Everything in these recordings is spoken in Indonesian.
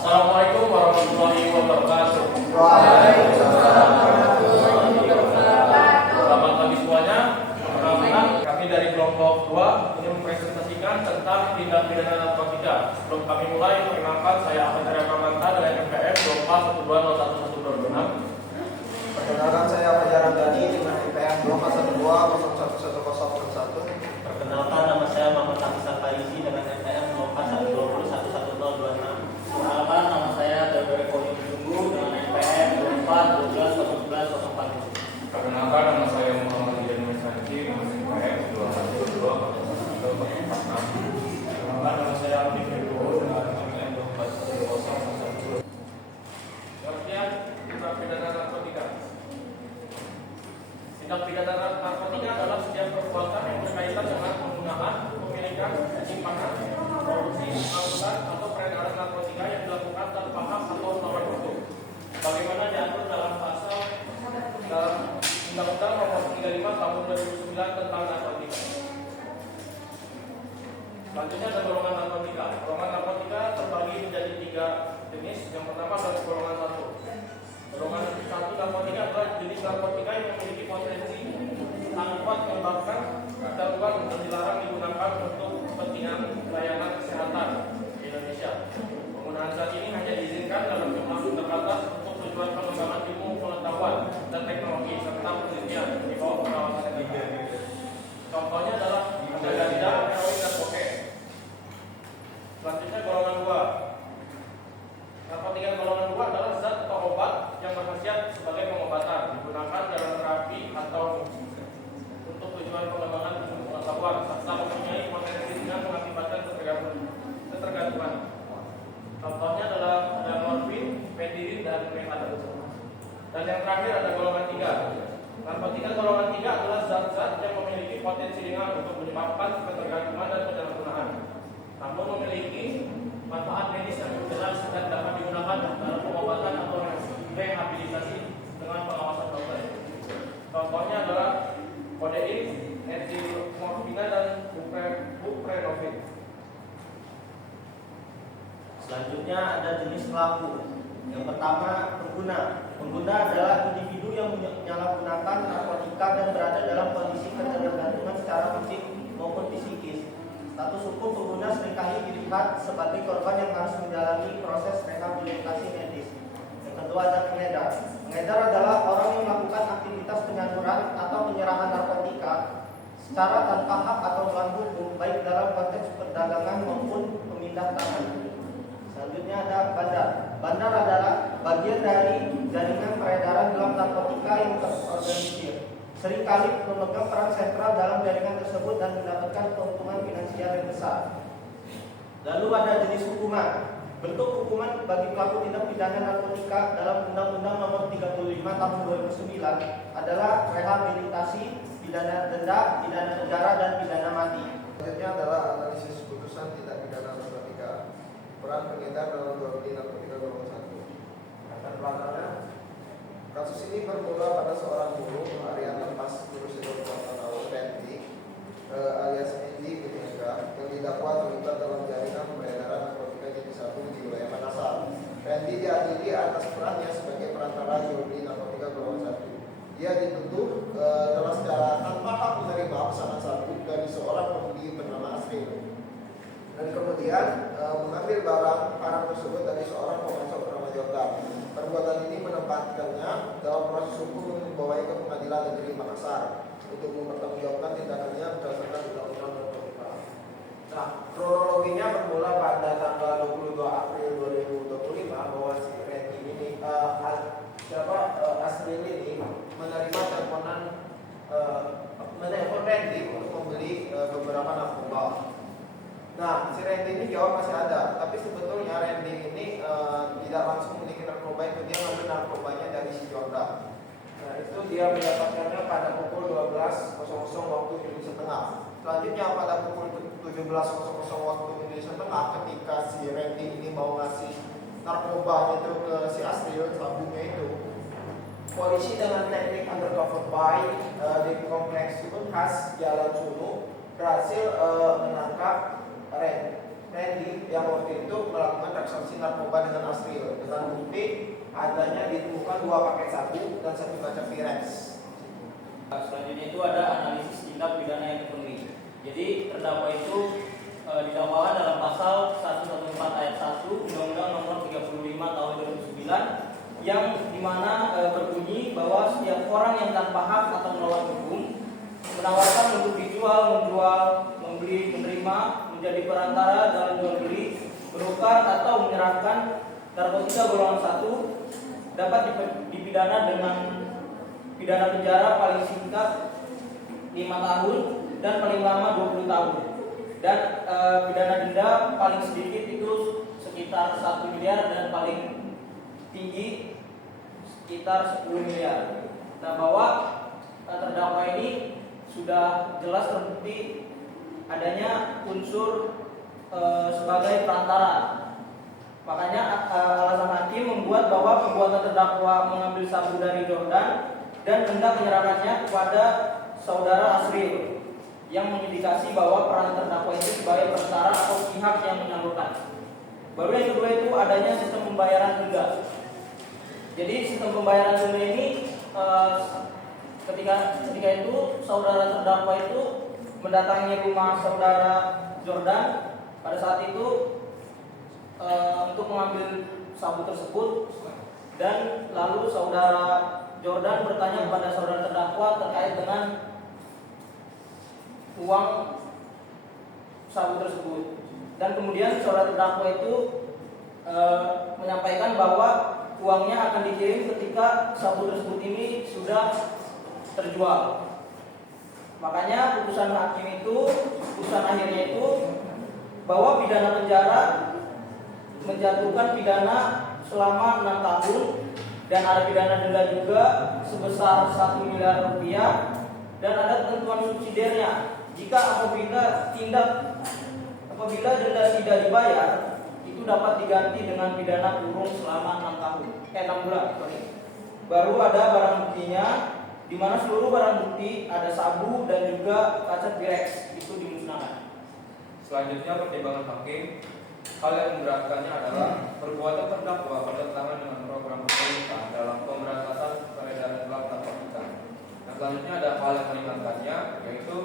Assalamualaikum warahmatullahi wabarakatuh. Waalaikumsalam warahmatullahi wabarakatuh. Selamat pagi semuanya. Perkenalkan, kami dari kelompok 2 ingin mempresentasikan tentang tindak pidana narkotika. Sebelum kami mulai, perkenalkan saya Ahmad Arya Pramanta dari MPM 2412011226. Perkenalkan saya Fajar Ramdhani dengan IPM 2412011101. Perkenalkan, nama saya Muhammad Hafiz Al-Faizi dengan MTM 2412011126. Perkenalkan, nama saya Theodore Koni Tunggu dengan MPM 24121140. Perkenalkan, nama saya Muhammad Ijan Mesanci dengan MPM 24120146. Perkenalkan, nama saya Abdi Firdaus dengan MPM 241011. Kemudian, tindak pidana narkotika. Tindak pidana narkotika adalah setiap perbuatan yang berkaitan dengan penggunaan, pemilikan, penyimpanan, produksi, pengangkutan, atau peredaran narkotika yang dilakukan tanpa hak atau melawan hukum. Bagaimana diatur dalam pasal dalam Undang-Undang Nomor 35 Tahun 2009 tentang narkotika. Selanjutnya ada golongan narkotika. Golongan narkotika terbagi menjadi 3 jenis. Yang pertama adalah golongan 1. Golongan 1 narkotika adalah jenis narkotika yang memiliki potensi sangat kuat menyebabkan darurat dan dilarang digunakan untuk kepentingan pelayanan kesehatan di Indonesia. Penggunaan zat ini hanya diizinkan dalam jumlah terbatas untuk tujuan pengembangan ilmu pengetahuan dan teknologi serta penelitian di bawah pengawasan negara. Contohnya adalah ganja, heroin, dan kokain. Selanjutnya golongan 2. Narkotika golongan 2 adalah zat atau obat yang berkhasiat sebagai pengobatan, digunakan dalam terapi atau untuk tujuan pengembangan ilmu pengetahuan serta mempunyai potensi dengan mengakibatkan ketergantungan. Contohnya adalah ada morfin, fentanyl, dan metadon. Dan yang terakhir ada golongan 3. Narkotika golongan 3 adalah zat-zat yang memiliki potensi ringan untuk menyebabkan ketergantungan dan penyalahgunaan, namun memiliki manfaat medis yang jelas dan dapat digunakan dalam pengobatan atau rehabilitasi dengan pengawasan dokter. Contohnya adalah kodein, etilmorfina, dan buprenorfin. Selanjutnya ada jenis pelaku. Yang pertama, pengguna. Pengguna adalah individu yang menyalahgunakan narkotika dan berada dalam kondisi ketergantungan secara fisik maupun psikis. Status hukum pengguna seringkali dilihat sebagai korban yang harus menjalani proses rehabilitasi medis. Yang kedua ada pengedar. Pengedar adalah orang yang melakukan aktivitas penyaluran atau penyerahan narkotika secara tanpa hak atau melawan hukum, baik dalam konteks perdagangan maupun pemindahan. Selanjutnya ada bandar. Bandar adalah bagian dari jaringan peredaran gelap narkotika yang terorganisir. Seringkali memegang peran sentral dalam jaringan tersebut dan mendapatkan keuntungan finansial yang besar. Lalu ada jenis hukuman. Bentuk hukuman bagi pelaku tindak pidana narkotika dalam Undang-Undang Nomor 35 Tahun 2009 adalah rehabilitasi, pidana denda, pidana penjara, dan pidana mati. Selanjutnya adalah analisis putusan tindak pidana narkotika. Peran pengedar dalam jual beli narkotika golongan 1. Latar belakangnya, kasus ini bermula pada seorang guru Ariana Pas berusia 24 tahun, Randy alias Andy Bineka, yang didakwa terlibat dalam jaringan peredaran narkotika jenis 1 di wilayah Makassar. Randy diadili atas perannya sebagai perantara jual beli narkotika golongan 1. Dia dituduh telah secara tanpa hak menerima pesanan sabu dari seorang pembeli bernama Asril, dan kemudian mengambil barang tersebut dari seorang pemasok bernama Jordan. Perbuatan ini menempatkannya dalam proses hukum yang membawanya ke Pengadilan Negeri Makassar untuk mempertanggungjawabkan tindakannya berdasarkan Undang-Undang Narkotika. Nah, kronologinya bermula pada tanggal 22 April 2025 bahwa si Randy ini Asril ini menerima teleponan menelpon Randy untuk membeli beberapa narkoba. Nah, si Randy ini jawab masih ada, tapi sebetulnya Randy ini tidak langsung memiliki narkoba itu, dia ngambil narkobanya dari si Jordan. Nah, itu dia mendapatkannya pada pukul 12.00 waktu Indonesia Tengah. Selanjutnya pada pukul 17.00 waktu Indonesia Tengah, ketika si Randy ini mau ngasih narkoba itu ke si Asril, sabunnya itu, polisi dengan teknik undercover buy di kompleks itu khas Jalan Sunu berhasil menangkap Randy yang waktu itu melakukan transaksi narkoba dengan Asril dengan bukti adanya ditemukan 2 paket sabu dan 1 kaca Pyrex. Selanjutnya itu ada analisis tindak pidana yang dipenuhi. Jadi terdakwa itu didakwakan dalam pasal 114 ayat 1 Undang-Undang Nomor 35 Tahun 2009 yang dimana berbunyi bahwa setiap orang yang tanpa hak atau melawan hukum menawarkan untuk dijual, menjual, membeli, menerima, menjadi perantara dalam jual beli, berukar atau menyerahkan narkotika golongan 1 dapat dipidana dengan pidana penjara paling singkat 5 tahun dan paling lama 20 tahun. Dan pidana denda paling sedikit itu sekitar 1 miliar dan paling tinggi sekitar 10 miliar. Nah, bahwa terdakwa ini sudah jelas terbukti adanya unsur sebagai perantara. Makanya alasan hakim membuat bahwa perbuatan terdakwa mengambil sabu dari Jordan dan hendak menyerahkannya kepada saudara Asril yang mengindikasi bahwa peran terdakwa itu sebagai perantara atau pihak yang menyalurkan. Baru yang kedua itu adanya sistem pembayaran denda. Jadi sistem pembayaran denda ini ketika itu saudara terdakwa itu mendatangi rumah saudara Jordan pada saat itu untuk mengambil sabu tersebut, dan lalu saudara Jordan bertanya kepada saudara terdakwa terkait dengan uang sabu tersebut, dan kemudian saudara terdakwa itu menyampaikan bahwa uangnya akan dikirim ketika sabu tersebut ini sudah terjual. Makanya putusan akhirnya itu bahwa pidana penjara menjatuhkan pidana selama 6 tahun dan ada pidana denda juga sebesar 1 miliar rupiah, dan ada ketentuan subsidiarnya. Jika apabila denda tidak dibayar, itu dapat diganti dengan pidana kurung selama 6 bulan. Baru ada barang buktinya, di mana seluruh barang bukti ada sabu dan juga kaca Pyrex itu dimusnahkan. Selanjutnya pertimbangan hakim, hal yang memberatkannya adalah perbuatan terdakwa bertentangan dengan program pemerintah dalam pemberantasan peredaran gelap narkotika. Nah, selanjutnya ada hal yang meringankannya, yaitu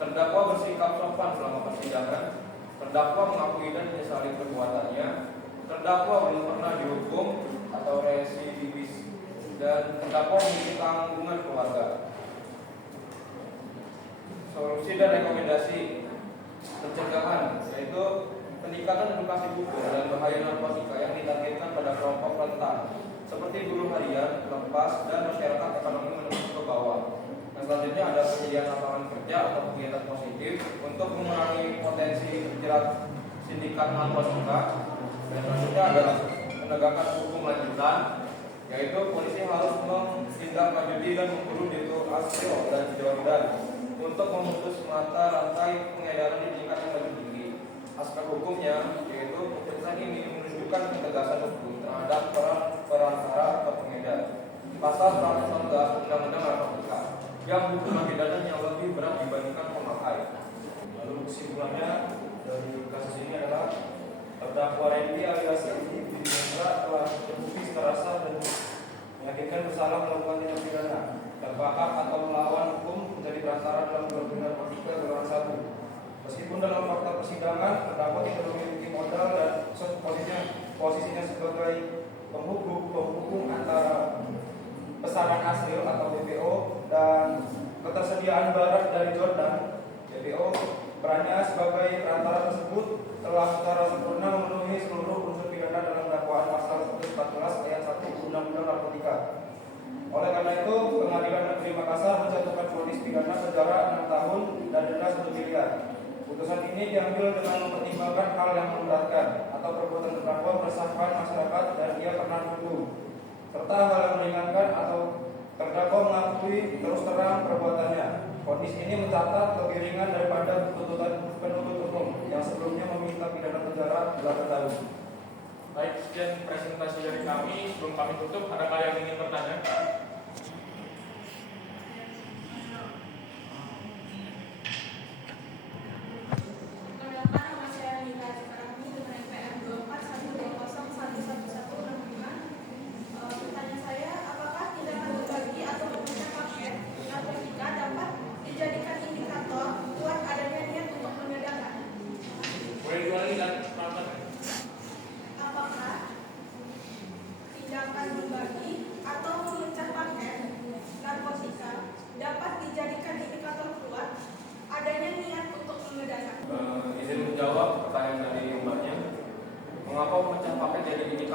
terdakwa bersikap sopan selama persidangan, terdakwa mengakui dan menyesali perbuatannya, terdakwa belum pernah dihukum atau residivis, dan terdakwa memiliki tanggungan keluarga. Solusi dan rekomendasi pencegahan, yaitu peningkatan edukasi hukum dan bahaya narkotika yang ditargetkan pada kelompok rentan seperti buruh harian, lepas, dan masyarakat ekonomi menengah ke bawah. Dan selanjutnya ada penyediaan lapangan kerja atau kegiatan positif untuk mengurangi potensi terjerat sindikat narkotika. Dan selanjutnya adalah penegakan hukum lanjutan, yaitu polisi harus menindaklanjuti dan memburu Dito Asril dan Jordan untuk memutus mata rantai pengedaran di tingkat yang lebih tinggi. Aspek hukumnya, yaitu putusan ini menunjukkan ketegasan hukum terhadap perantara atau pengedar. Pasal 119 Undang-Undang Narkotika yang hukuman pidananya yang lebih berat dibandingkan pemakai. Lalu kesimpulannya dari kasus ini adalah terdakwa Randy alias Randy Dinendra telah terbukti secara sah dan meyakinkan bersalah melakukan tindak pidana tanpa hak atau melawan hukum menjadi perantara dalam jual beli narkotika golongan 1. Meskipun dalam fakta persidangan terdakwa tidak memiliki modal dan posisinya sebagai penghubung antara pesanan Asril atau BPO dan ketersediaan barang dari Jordan, BPO perannya sebagai perantara tersebut telah secara sempurna memenuhi seluruh unsur pidana dalam dakwaan pasal 114 ayat 1 Undang-Undang Narkotika. Oleh karena itu, Pengadilan Negeri Makassar menjatuhkan vonis pidana penjara 6 tahun dan denda 1 miliar. Putusan ini diambil dengan mempertimbangkan hal yang memberatkan atau perbuatan terdakwa meresahkan masyarakat dan ia pernah dulu, serta hal yang meringankan atau terdakwa mengakui terus terang perbuatannya. Vonis ini mencatat lebih ringan daripada tuntutan penuntut umum yang sebelumnya meminta pidana penjara 8 tahun. Baik, sekian presentasi dari kami. Sebelum kami tutup, adakah yang ingin bertanya? Perkenalkan, nama saya Nita Cikarang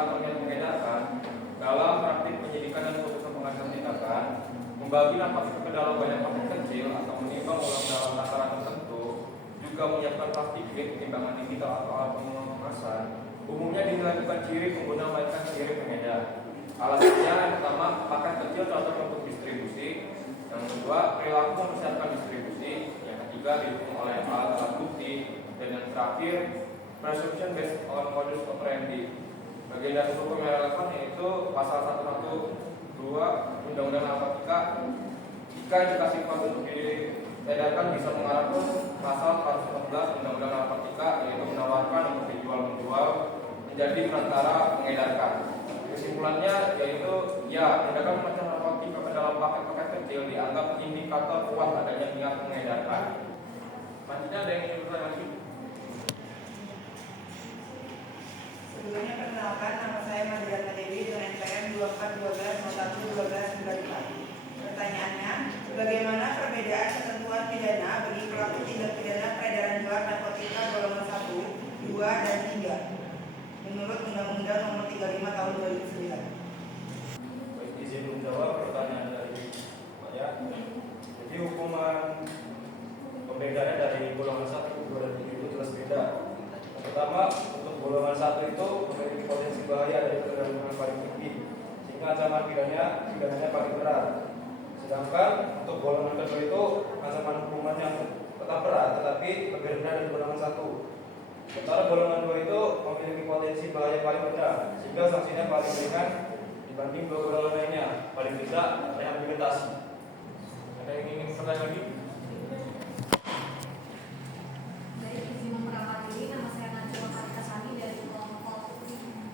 atau niat mengedarkan dalam praktik penyidikan dan putusan pengadilan tindakan membagi narkotika ke dalam banyak paket kecil atau menimbang ulang dalam takaran tertentu, juga menyiapkan plastik bag, timbangan digital atau alat pengemasan, umumnya dilakukan ciri pengguna melainkan ciri pengedar. Alasannya yang pertama, paket kecil cocok untuk distribusi. Yang kedua, perilaku mempersiapkan distribusi. Yang ketiga, didukung oleh alat-alat bukti. Dan yang terakhir, presumption based on modus operandi. Bagian dari hukum yang relevan yaitu pasal 112 Undang-Undang Narkotika. Jika indikasi kuat untuk diedarkan bisa mengarah ke pasal 114 Undang-Undang Narkotika, yaitu menawarkan untuk dijual-menjual menjadi perantara mengedarkan. Kesimpulannya yaitu ya, tindakan memecah narkotika ke dalam paket-paket kecil dianggap indikator kuat adanya niat mengedarkan. Selanjutnya ada yang ingin bertanya lagi? Sebelumnya perkenalkan, nama saya Madilana Dewi dengan NPM 2412011295. Pertanyaannya, bagaimana perbedaan ketentuan pidana bagi pelaku tindak pidana peredaran gelap narkotika golongan 1, 2, dan 3 menurut Undang-Undang Nomor 35 Tahun 2009? Baik, izin menjawab pertanyaan dari Pak ya. Jadi hukuman pembedaannya dari golongan 1, 2, dan 3 itu jelas beda. Yang pertama, untuk golongan 1 itu memiliki potensi bahaya dari perdagangan paling tinggi, sehingga ancaman pidananya paling berat. Sedangkan untuk golongan kedua itu ancaman hukuman yang tetap berat, tetapi lebih rendah dari golongan 1. Sementara golongan 2 itu memiliki potensi bahaya paling rendah, sehingga sanksinya paling ringan dibanding dua golongan lainnya, paling tidak rehabilitasi. Ada yang ingin bertanya lagi? Baik, izin memperkenalkan, nama saya Najwa Kartika Sani dari kelompok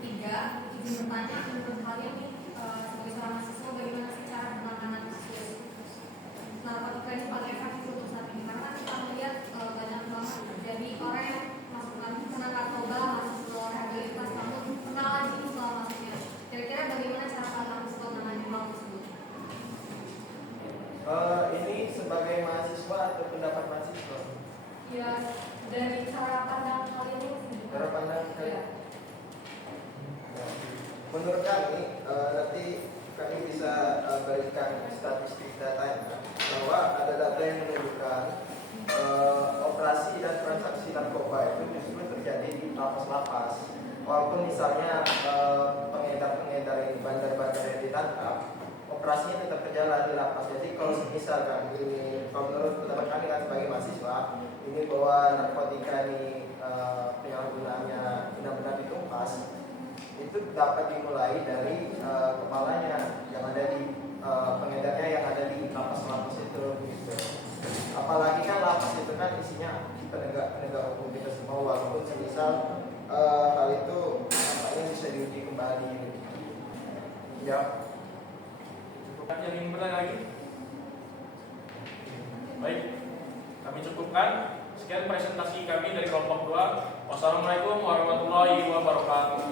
3. Izin bertanya, menurut kalian nih sebagai seorang mahasiswa, bagaimana sih cara penanganan kasus narkotika ini paling efektif untuk saat ini? Karena kita melihat banyak banget terjadi orang yang kena narkoba, masuk ke rehabilitas, namun kena lagi setelah masuknya. Kira-kira bagaimana cara kalian menangani hal tersebut? Ini sebagai mahasiswa atau pendapat mahasiswa? Ya, dari cara pandang kalian ini sendiri. Cara pandang Ya. saya. Menurut kami, nanti kami bisa berikan statistik datanya bahwa ada data yang menunjukkan operasi dan transaksi narkoba itu justru terjadi di lapas-lapas. Walaupun misalnya pengedar-pengedar ini, bandar-bandar yang ditangkap, operasinya tetap berjalan di lapas. Jadi kalau misalkan ini, kalau menurut pendapat kami kan sebagai mahasiswa, ini bahwa narkotika ini penyalahgunaannya benar-benar ditumpas, itu dapat dimulai dari kepalanya yang ada di pengedarnya yang ada di lapas-lapas itu gitu. Apalagi kan lapas itu kan isinya penegak hukum kita semua, walaupun semisal hal itu nampaknya bisa diuji kembali. Ya. Ada yang ingin bertanya lagi? Baik, kami cukupkan. Sekian presentasi kami dari kelompok 2. Wassalamualaikum warahmatullahi wabarakatuh.